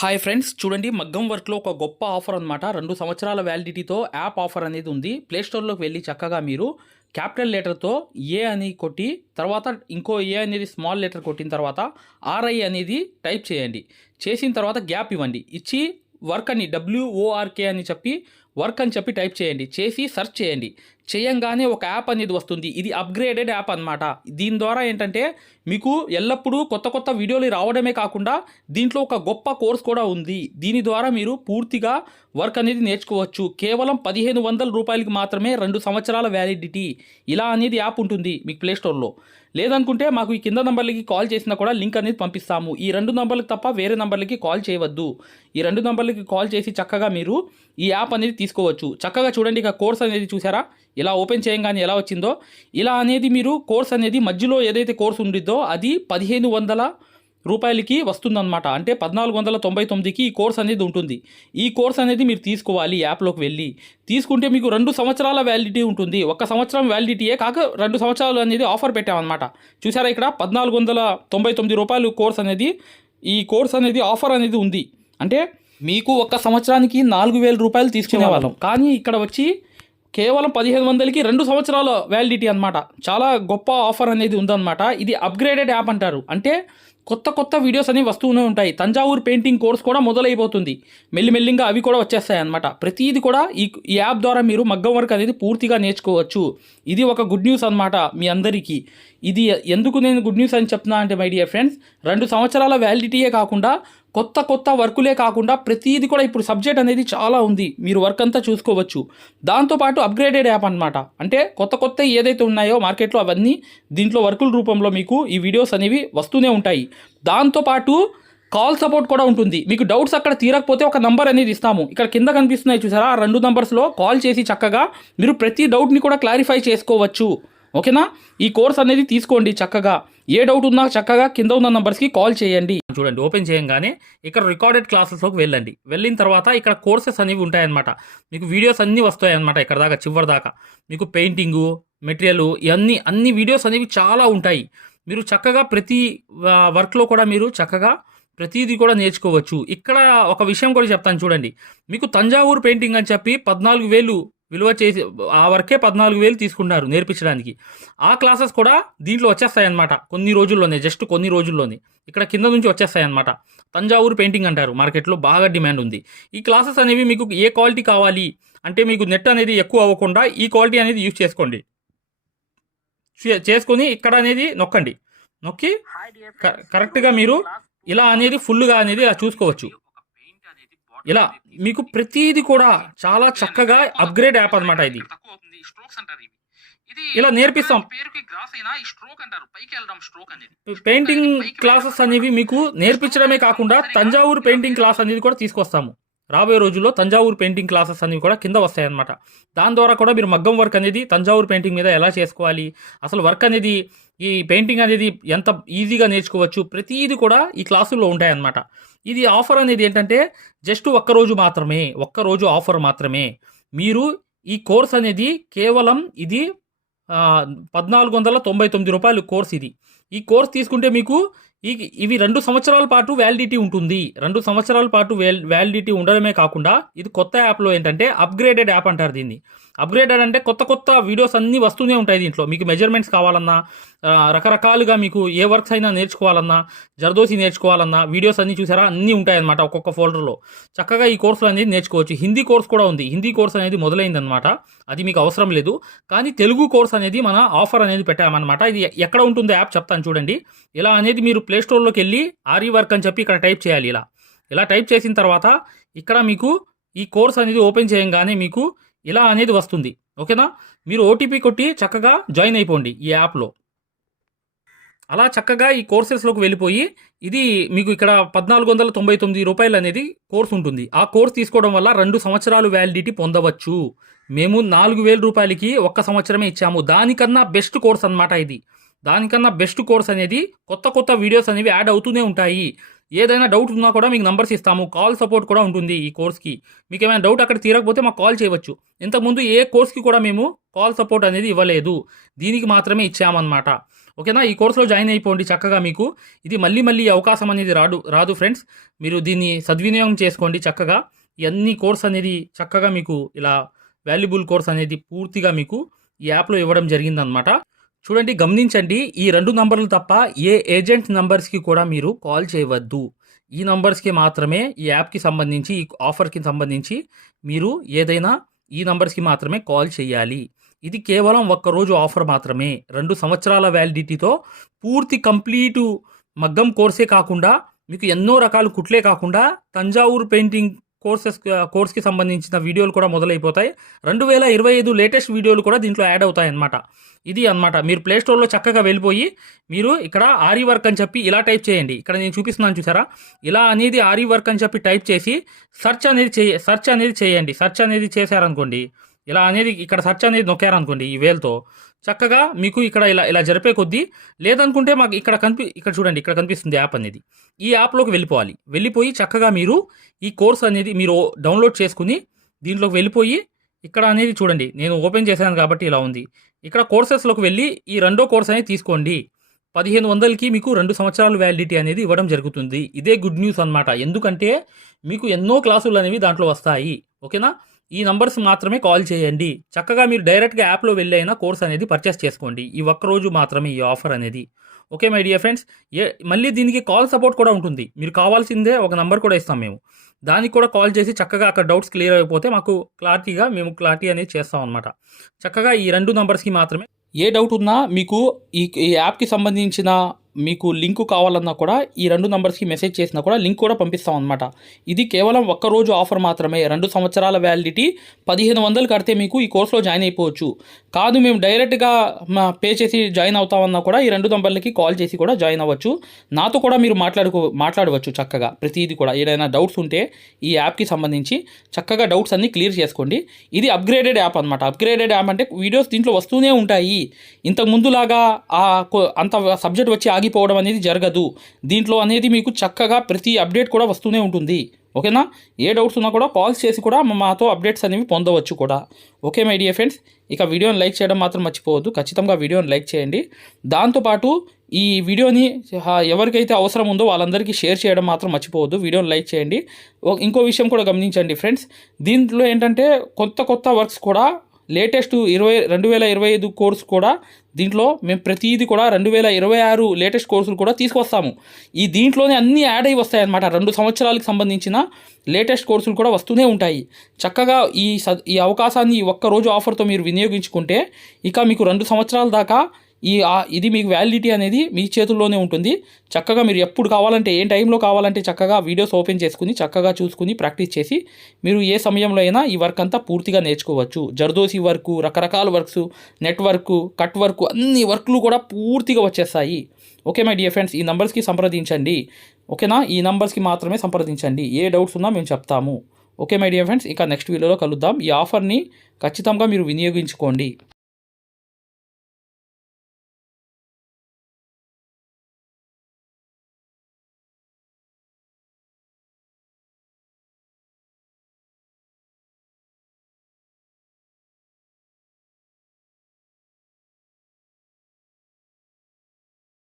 Hi friends, చూడండి మగ్గం వర్క్లో ఒక గొప్ప ఆఫర్ అనమాట. 2 సంవత్సరాల వ్యాలిడిటీతో యాప్ ఆఫర్ అనేది ఉంది. ప్లే స్టోర్లోకి వెళ్ళి చక్కగా మీరు క్యాపిటల్ లెటర్తో ఏ అని కొట్టి తర్వాత ఇంకో ఏ అనేది స్మాల్ లెటర్ కొట్టిన తర్వాత ఆర్ఐ అనేది టైప్ చేయండి. చేసిన తర్వాత గ్యాప్ ఇవ్వండి. ఇచ్చి వర్క్ అని WORK అని చెప్పి వర్క్ అని చెప్పి టైప్ చేయండి. చేసి సెర్చ్ చేయండి. చేయంగానే ఒక యాప్ అనేది వస్తుంది. ఇది అప్గ్రేడెడ్ యాప్ అనమాట. దీని ద్వారా ఏంటంటే మీకు ఎల్లప్పుడూ కొత్త కొత్త వీడియోలు రావడమే కాకుండా దీంట్లో ఒక గొప్ప కోర్స్ కూడా ఉంది. దీని ద్వారా మీరు పూర్తిగా వర్క్ అనేది నేర్చుకోవచ్చు. కేవలం 1500 రూపాయలకి మాత్రమే 2 సంవత్సరాల వ్యాలిడిటీ. ఇలా అనేది యాప్ ఉంటుంది మీకు ప్లే స్టోర్లో. లేదనుకుంటే మాకు ఈ కింద నంబర్లకి కాల్ చేసినా కూడా లింక్ అనేది పంపిస్తాము. ఈ 2 నంబర్లకు తప్ప వేరే నంబర్లకి కాల్ చేయవద్దు. ఈ 2 నంబర్లకి కాల్ చేసి చక్కగా మీరు ఈ యాప్ అనేది తీసుకోవచ్చు. చక్కగా చూడండి, ఇక కోర్స్ అనేది చూసారా ఇలా ఓపెన్ చేయంగానే ఎలా వచ్చిందో. ఇలా అనేది మీరు కోర్స్ అనేది మధ్యలో ఏదైతే కోర్స్ ఉండిద్దో అది 1500 రూపాయలకి వస్తుందన్నమాట. అంటే 1499కి ఈ కోర్స్ అనేది ఉంటుంది. ఈ కోర్స్ అనేది మీరు తీసుకోవాలి. యాప్లోకి వెళ్ళి తీసుకుంటే మీకు 2 సంవత్సరాల వ్యాలిడిటీ ఉంటుంది. 1 సంవత్సరం వ్యాలిడిటీయే కాక 2 సంవత్సరాలు అనేది ఆఫర్ పెట్టామన్నమాట. చూసారా, ఇక్కడ 1499 రూపాయలు కోర్స్ అనేది, ఈ కోర్స్ అనేది ఆఫర్ అనేది ఉంది. అంటే మీకు 1 సంవత్సరానికి 4000 రూపాయలు తీసుకునేవాళ్ళం, కానీ ఇక్కడ వచ్చి కేవలం 1500కి 2 సంవత్సరాల వ్యాలిడిటీ అనమాట. చాలా గొప్ప ఆఫర్ అనేది ఉందన్నమాట. ఇది అప్గ్రేడెడ్ యాప్ అంటారు. అంటే కొత్త కొత్త వీడియోస్ అనేవి వస్తూనే ఉంటాయి. తంజావూరు పెయింటింగ్ కోర్స్ కూడా మొదలైపోతుంది. మెల్లిమెల్లిగా అవి కూడా వచ్చేస్తాయి అనమాట. ప్రతిదీ కూడా ఈ యాప్ ద్వారా మీరు మగ్గం వర్క్ అనేది పూర్తిగా నేర్చుకోవచ్చు. ఇది ఒక గుడ్ న్యూస్ అనమాట మీ అందరికీ. ఇది ఎందుకు నేను గుడ్ న్యూస్ అని చెప్తున్నా అంటే మై డియర్ ఫ్రెండ్స్, 2 సంవత్సరాల వ్యాలిడిటీయే కాకుండా కొత్త కొత్త వర్కులే కాకుండా ప్రతిదీ కూడా ఇప్పుడు సబ్జెక్ట్ అనేది చాలా ఉంది. మీరు వర్క్ అంతా చూసుకోవచ్చు. దాంతోపాటు అప్గ్రేడెడ్ యాప్ అనమాట. అంటే కొత్త కొత్త ఏదైతే ఉన్నాయో మార్కెట్లో అవన్నీ దీంట్లో వర్కుల రూపంలో మీకు ఈ వీడియోస్ అనేవి వస్తూనే ఉంటాయి. దాంతోపాటు కాల్ సపోర్ట్ కూడా ఉంటుంది. మీకు డౌట్స్ అక్కడ తీరకపోతే ఒక నంబర్ అనేది ఇస్తాము. ఇక్కడ కింద కనిపిస్తున్నాయి చూసారా, ఆ 2 నంబర్స్లో కాల్ చేసి చక్కగా మీరు ప్రతి డౌట్ని కూడా క్లారిఫై చేసుకోవచ్చు. ఓకేనా? ఈ కోర్స్ అనేది తీసుకోండి చక్కగా. ఏ డౌట్ ఉన్నా చక్కగా కింద ఉన్న నంబర్స్కి కాల్ చేయండి. చూడండి, ఓపెన్ చేయంగానే ఇక్కడ రికార్డెడ్ క్లాసెస్లోకి వెళ్ళండి. వెళ్ళిన తర్వాత ఇక్కడ కోర్సెస్ అనేవి ఉంటాయన్నమాట. మీకు వీడియోస్ అన్నీ వస్తాయన్నమాట. ఇక్కడ దాకా చివరి దాకా మీకు పెయింటింగు, మెటీరియల్, ఇవన్నీ అన్ని వీడియోస్ అనేవి చాలా ఉంటాయి. మీరు చక్కగా ప్రతి వర్క్లో కూడా మీరు చక్కగా ప్రతిదీ కూడా నేర్చుకోవచ్చు. ఇక్కడ ఒక విషయం కూడా చెప్తాను చూడండి. మీకు తంజావూరు పెయింటింగ్ అని చెప్పి 14,000 విలువ చేసి ఆ వర్కే 14,000 తీసుకున్నారు నేర్పించడానికి. ఆ క్లాసెస్ కూడా దీంట్లో వచ్చేస్తాయన్నమాట కొన్ని రోజుల్లోనే, జస్ట్ కొన్ని రోజుల్లోనే ఇక్కడ కింద నుంచి వచ్చేస్తాయన్నమాట. తంజావూరు పెయింటింగ్ అంటారు, మార్కెట్లో బాగా డిమాండ్ ఉంది. ఈ క్లాసెస్ అనేవి మీకు ఏ క్వాలిటీ కావాలి అంటే మీకు నెట్ అనేది ఎక్కువ అవ్వకుండా ఈ క్వాలిటీ అనేది యూజ్ చేసుకోండి. చేసుకొని ఇక్కడ అనేది నొక్కండి. నొక్కి కరెక్ట్గా మీరు ఇలా అనేది ఫుల్గా అనేది ఇలా చూసుకోవచ్చు. ఇలా మీకు ప్రతిదీ కూడా చాలా చక్కగా అప్గ్రేడ్ యాప్ అనమాట. ఇది ఇలా నేర్పిస్తాం. పెయింటింగ్ క్లాసెస్ అనేవి మీకు నేర్పించడమే కాకుండా తంజావూరు పెయింటింగ్ క్లాస్ అనేది కూడా తీసుకొస్తాము. రాబోయే రోజుల్లో తంజావూరు పెయింటింగ్ క్లాసెస్ అనేవి కూడా కింద వస్తాయన్నమాట. దాని ద్వారా కూడా మీరు మగ్గం వర్క్ అనేది తంజావూరు పెయింటింగ్ మీద ఎలా చేసుకోవాలి, అసలు వర్క్ అనేది ఈ పెయింటింగ్ అనేది ఎంత ఈజీగా నేర్చుకోవచ్చు, ప్రతిదీ కూడా ఈ క్లాసుల్లో ఉంటాయన్నమాట. ఇది ఆఫర్ అనేది ఏంటంటే జస్ట్ ఒక్కరోజు మాత్రమే, ఒక్కరోజు ఆఫర్ మాత్రమే. మీరు ఈ కోర్స్ అనేది కేవలం ఇది 1499 రూపాయలు కోర్స్ ఇది. ఈ కోర్స్ తీసుకుంటే మీకు ఇవి 2 సంవత్సరాల పాటు వ్యాలిడిటీ ఉంటుంది. 2 సంవత్సరాల పాటు వ్యాలిడిటీ ఉండడమే కాకుండా ఇది కొత్త యాప్లో ఏంటంటే అప్గ్రేడెడ్ యాప్ అంటారు దీన్ని. అప్గ్రేడెడ్ అంటే కొత్త కొత్త వీడియోస్ అన్నీ వస్తూనే ఉంటాయి దీంట్లో. మీకు మెజర్మెంట్స్ కావాలన్నా, రకరకాలుగా మీకు ఏ వర్క్స్ అయినా నేర్చుకోవాలన్నా, జర్దోసి నేర్చుకోవాలన్నా వీడియోస్ అన్నీ చూసారా అన్నీ ఉంటాయన్నమాట ఒక్కొక్క ఫోల్డర్లో. చక్కగా ఈ కోర్సులు అనేది నేర్చుకోవచ్చు. హిందీ కోర్స్ కూడా ఉంది. హిందీ కోర్స్ అనేది మొదలైందనమాట. అది మీకు అవసరం లేదు, కానీ తెలుగు కోర్స్ అనేది మన ఆఫర్ అనేది పెట్టామన్నమాట. ఇది ఎక్కడ ఉంటుందో యాప్ చెప్తాను చూడండి. ఇలా అనేది మీరు ప్లే స్టోర్లోకి వెళ్ళి ఆర్ఈ వర్క్ అని చెప్పి ఇక్కడ టైప్ చేయాలి. ఇలా టైప్ చేసిన తర్వాత ఇక్కడ మీకు ఈ కోర్స్ అనేది ఓపెన్ చేయంగానే మీకు ఇలా అనేది వస్తుంది. ఓకేనా? మీరు ఓటీపీ కొట్టి చక్కగా జాయిన్ అయిపోండి ఈ యాప్లో. అలా చక్కగా ఈ కోర్సెస్లోకి వెళ్ళిపోయి ఇది మీకు ఇక్కడ 1499 రూపాయలు అనేది కోర్స్ ఉంటుంది. ఆ కోర్స్ తీసుకోవడం వల్ల 2 సంవత్సరాలు వ్యాలిడిటీ పొందవచ్చు. మేము 4000 రూపాయలకి 1 సంవత్సరమే ఇచ్చాము. దానికన్నా బెస్ట్ కోర్స్ అనమాట ఇది. దానికన్నా బెస్ట్ కోర్స్ అనేది కొత్త కొత్త వీడియోస్ అనేవి యాడ్ అవుతూనే ఉంటాయి. ఏదైనా డౌట్ ఉన్నా కూడా మీకు నంబర్స్ ఇస్తాము. కాల్ సపోర్ట్ కూడా ఉంటుంది ఈ కోర్స్కి. మీకు ఏమైనా డౌట్ అక్కడ తీరకపోతే మాకు కాల్ చేయవచ్చు. ఇంతకుముందు ఏ కోర్స్కి కూడా మేము కాల్ సపోర్ట్ అనేది ఇవ్వలేదు, దీనికి మాత్రమే ఇచ్చామన్నమాట. ఓకేనా, ఈ కోర్సులో జాయిన్ అయిపోండి చక్కగా. మీకు ఇది మళ్ళీ మళ్ళీ ఈ అవకాశం అనేది రాదు ఫ్రెండ్స్. మీరు దీన్ని సద్వినియోగం చేసుకోండి చక్కగా. ఇవన్నీ కోర్స్ అనేది చక్కగా మీకు ఇలా వాల్యుబుల్ కోర్స్ అనేది పూర్తిగా మీకు ఈ యాప్లో ఇవ్వడం జరిగిందనమాట. చూడండి, గమనించండి, ఈ 2 నంబర్లు తప్ప ఏ ఏజెంట్ నంబర్స్కి కూడా మీరు కాల్ చేయవద్దు. ఈ నంబర్స్కి మాత్రమే ఈ యాప్కి సంబంధించి, ఈ ఆఫర్కి సంబంధించి మీరు ఏదైనా ఈ నంబర్స్కి మాత్రమే కాల్ చేయాలి. ఇది కేవలం ఒక్కరోజు ఆఫర్ మాత్రమే. 2 సంవత్సరాల వ్యాలిడిటీతో పూర్తి కంప్లీటు మగ్గం కోర్సే కాకుండా మీకు ఎన్నో రకాల కుట్లే కాకుండా తంజావూరు పెయింటింగ్ కోర్స్కి సంబంధించిన వీడియోలు కూడా మొదలైపోతాయి. 2025 లేటెస్ట్ వీడియోలు కూడా దీంట్లో యాడ్ అవుతాయి అన్నమాట. ఇది అన్నమాట. మీరు ప్లేస్టోర్లో చక్కగా వెళ్ళిపోయి మీరు ఇక్కడ ఆరీ వర్క్ అని చెప్పి ఇలా టైప్ చేయండి. ఇక్కడ నేను చూపిస్తున్నాను చూసారా, ఇలా అనేది ఆరీ వర్క్ అని చెప్పి టైప్ చేసి సెర్చ్ అనేది చేయండి. సెర్చ్ అనేది చేశారనుకోండి, ఇలా అనేది ఇక్కడ సెర్చ్ అనేది నొక్కారనుకోండి ఈ వేల్తో, చక్కగా మీకు ఇక్కడ ఇలా జరిపే కొద్దీ, లేదనుకుంటే మాకు ఇక్కడ చూడండి, ఇక్కడ కనిపిస్తుంది యాప్ అనేది. ఈ యాప్లోకి వెళ్ళిపోయి చక్కగా మీరు ఈ కోర్స్ అనేది మీరు డౌన్లోడ్ చేసుకుని దీంట్లోకి వెళ్ళిపోయి ఇక్కడ అనేది చూడండి, నేను ఓపెన్ చేశాను కాబట్టి ఇలా ఉంది. ఇక్కడ కోర్సెస్లోకి వెళ్ళి ఈ 2వ కోర్స్ అనేది తీసుకోండి. 1500కి మీకు 2 సంవత్సరాల వ్యాలిడిటీ అనేది ఇవ్వడం జరుగుతుంది. ఇదే గుడ్ న్యూస్ అనమాట. ఎందుకంటే మీకు ఎన్నో క్లాసులు అనేవి దాంట్లో వస్తాయి. ఓకేనా, ఈ నంబర్స్ మాత్రమే కాల్ చేయండి. చక్కగా మీరు డైరెక్ట్గా యాప్లో వెళ్ళి అయినా కోర్స్ అనేది పర్చేస్ చేసుకోండి. ఈ ఒక్కరోజు మాత్రమే ఈ ఆఫర్ అనేది. ఓకే మై డియర్ ఫ్రెండ్స్, మళ్ళీ దీనికి కాల్ సపోర్ట్ కూడా ఉంటుంది. మీరు కావాల్సిందే ఒక నంబర్ కూడా ఇస్తాం మేము. దానికి కూడా కాల్ చేసి చక్కగా అక్కడ డౌట్స్ క్లియర్ అయిపోతే మాకు మేము క్లారిటీ అనేది చేస్తాం అనమాట. చక్కగా ఈ 2 నంబర్స్కి మాత్రమే ఏ డౌట్ ఉన్నా మీకు ఈ యాప్కి సంబంధించిన మీకు లింకు కావాలన్నా కూడా ఈ 2 నంబర్స్కి మెసేజ్ చేసినా కూడా లింక్ కూడా పంపిస్తాం అనమాట. ఇది కేవలం ఒక్కరోజు ఆఫర్ మాత్రమే. 2 సంవత్సరాల వ్యాలిడిటీ. 1500 కడితే మీకు ఈ కోర్సులో జాయిన్ అయిపోవచ్చు. కాదు మేము డైరెక్ట్గా పే చేసి జాయిన్ అవుతామన్నా కూడా ఈ 2 నంబర్లకి కాల్ చేసి కూడా జాయిన్ అవ్వచ్చు. నాతో కూడా మీరు మాట్లాడవచ్చు చక్కగా. ప్రతిదీ కూడా ఏదైనా డౌట్స్ ఉంటే ఈ యాప్కి సంబంధించి చక్కగా డౌట్స్ అన్నీ క్లియర్ చేసుకోండి. ఇది అప్గ్రేడెడ్ యాప్ అనమాట. అప్గ్రేడెడ్ యాప్ అంటే వీడియోస్ దీంట్లో వస్తూనే ఉంటాయి. ఇంతకు ముందులాగా అంత సబ్జెక్ట్ వచ్చి ఆగిపోవడం అనేది జరగదు. దీంట్లో అనేది మీకు చక్కగా ప్రతి అప్డేట్ కూడా వస్తూనే ఉంటుంది. ఓకేనా, ఏ డౌట్స్ ఉన్నా కూడా కాల్స్ చేసి కూడా మాతో అప్డేట్స్ అనేవి పొందవచ్చు కూడా. ఓకే మై డియర్ ఫ్రెండ్స్, ఇక వీడియోని లైక్ చేయడం మాత్రం మర్చిపోవద్దు. ఖచ్చితంగా వీడియోని లైక్ చేయండి. దాంతోపాటు ఈ వీడియోని ఎవరికైతే అవసరం ఉందో వాళ్ళందరికీ షేర్ చేయడం మాత్రం మర్చిపోవద్దు. వీడియోని లైక్ చేయండి. ఇంకో విషయం కూడా గమనించండి ఫ్రెండ్స్, దీంట్లో ఏంటంటే కొత్త వర్క్స్ కూడా లేటెస్ట్ 2025 కోర్స్ కూడా దీంట్లో మేము ప్రతిదీ కూడా 2026 లేటెస్ట్ కోర్సులు కూడా తీసుకొస్తాము. దీంట్లోనే అన్నీ యాడ్ అయ్యి వస్తాయి అన్నమాట. 2 సంవత్సరాలకు సంబంధించిన లేటెస్ట్ కోర్సులు కూడా వస్తూనే ఉంటాయి. చక్కగా ఈ అవకాశాన్ని ఒక్కరోజు ఆఫర్తో మీరు వినియోగించుకుంటే ఇక మీకు 2 సంవత్సరాల దాకా ఇది మీకు వ్యాలిడిటీ అనేది మీ చేతుల్లోనే ఉంటుంది. చక్కగా మీరు ఎప్పుడు కావాలంటే ఏ టైంలో కావాలంటే చక్కగా వీడియోస్ ఓపెన్ చేసుకుని చక్కగా చూసుకుని ప్రాక్టీస్ చేసి మీరు ఏ సమయంలో అయినా ఈ వర్క్ అంతా పూర్తిగా నేర్చుకోవచ్చు. జర్దోసి వర్క్, రకరకాల works, net work, cut work, అన్ని వర్క్లు కూడా పూర్తిగా వచ్చేస్తాయి. ఓకే మై డియర్ ఫ్రెండ్స్, ఈ నంబర్స్కి సంప్రదించండి. ఓకేనా, ఈ నంబర్స్కి మాత్రమే సంప్రదించండి. ఏ డౌట్స్ ఉన్నా మేము చెప్తాము. ఓకే మై డియర్ ఫ్రెండ్స్, ఇక నెక్స్ట్ వీడియోలో కలుద్దాం. ఈ ఆఫర్ని ఖచ్చితంగా మీరు వినియోగించుకోండి.